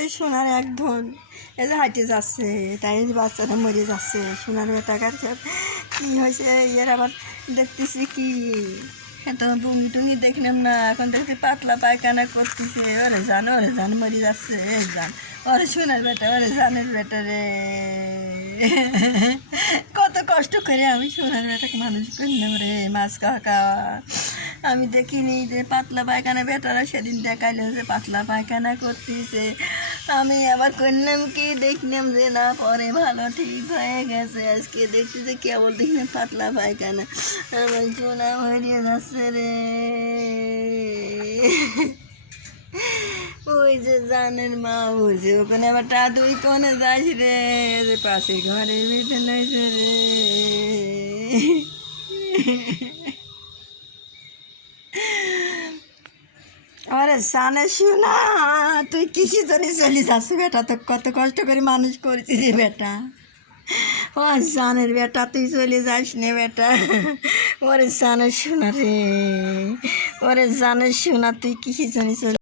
এই সোনার এক ধন এই যে হাঁটে যাচ্ছে, তাই এই বাচ্চাটা মরে যাচ্ছে। সোনার বেটাকার কী হয়েছে এর আবার দেখতেছি কি তো বমি টুমি দেখলাম না, এখন দেখছি পাতলা পায়খানা করতেছে। ওরে জান মরে যাচ্ছে, এই জান ওরে সোনার বেটা, ওরে জানের বেটা রে। কত কষ্ট করে আমি সোনার বেটাকে মানুষ করলাম রে, মাছ কাকা। আমি দেখিনি যে পাতলা পায়খানা, বেটারা সেদিন দেখাইলো যে পাতলা পায়খানা করতেছে। আমি আবার করলাম কি, দেখলাম যে না পরে ভালো ঠিক হয়ে গেছে। আজকে দেখতে যে কেবল দেখলাম পাতলা পায়খানা, আমার সোনা হয়ে যাচ্ছে রে। ওই যে জানের মা বলছে ওখানে আবার তুই কোনে যাস রে, যে পাশের ঘরে বেটে নাইছে রে। আরে জানে শোনা, তুই কিসে জন্য চলে যাস বেটা, তো কত কষ্ট করে মানুষ করছিস রে বেটা। ও জানের বেটা, তুই চলে যাস নে বেটা। ওরে জানে শোনা রে, ওরে জানে শোনা, তুই কিসে জন্য চলে